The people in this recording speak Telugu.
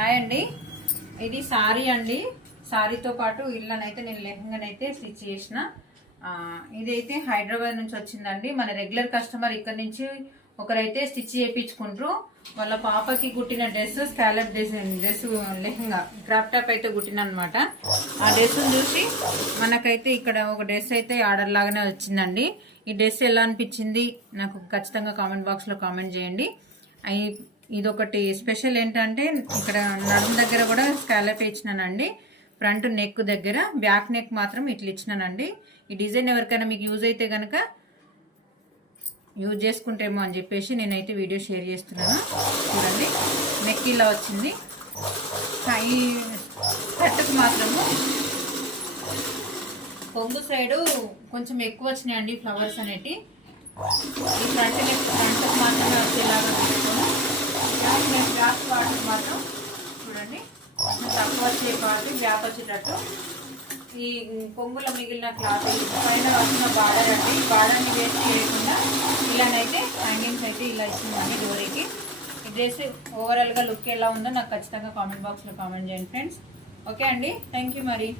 హాయ్ అండి, ఇది సారీ అండి. సారీతో పాటు ఇళ్ళనైతే నేను లెహంగానైతే స్టిచ్ చేసిన. ఇదైతే హైదరాబాద్ నుంచి వచ్చిందండి. మన రెగ్యులర్ కస్టమర్ ఇక్కడ నుంచి ఒకరైతే స్టిచ్ చేయించుకుంటారు. వాళ్ళ పాపకి కుట్టిన dress, scallop dress lehenga crop top అయితే కుట్టిన అనమాట. ఆ డ్రెస్ చూసి మనకైతే ఇక్కడ ఒక డ్రెస్ అయితే ఆర్డర్ లాగానే వచ్చిందండి. ఈ డ్రెస్ ఎలా అనిపించింది నాకు ఖచ్చితంగా కామెంట్ బాక్స్లో కామెంట్ చేయండి. ఇదొకటి స్పెషల్ ఏంటంటే ఇక్కడ నడుము దగ్గర కూడా స్కాలప్ ఇచ్చినానండి. ఫ్రంట్ నెక్ దగ్గర, బ్యాక్ నెక్ మాత్రం ఇట్లా ఇచ్చినానండి. ఈ డిజైన్ ఎవరికైనా మీకు యూజ్ అయితే కనుక యూజ్ చేసుకుంటేమో అని చెప్పేసి నేనైతే వీడియో షేర్ చేస్తున్నాను. చూడండి, నెక్ ఇలా వచ్చింది. ఈ కట్టుకు మాత్రము కొంగు సైడు కొంచెం ఎక్కువ వచ్చినాయండి ఫ్లవర్స్ అనేటి. ఈ ఫ్రంట్ మాత్రమే వచ్చేలాగా పెట్టుకోను. గ్యాప్ వాటర్ మాత్రం చూడండి తక్కువ వచ్చే పాటు గ్యాప్ వచ్చేటట్టు. ఈ కొంగుల మిగిలిన క్లాత్ పైన వచ్చిన బార్డర్ అండి, ఈ బార్డర్ని వేస్ట్ చేయకుండా ఇలానైతే హ్యాంగింగ్స్ అయితే ఇలా ఇచ్చిందండి డోరీకి. ఈ డ్రెస్ ఓవరాల్గా లుక్ ఎలా ఉందో నాకు ఖచ్చితంగా కామెంట్ బాక్స్లో కామెంట్ చేయండి ఫ్రెండ్స్. ఓకే అండి, థ్యాంక్ యూ మరి.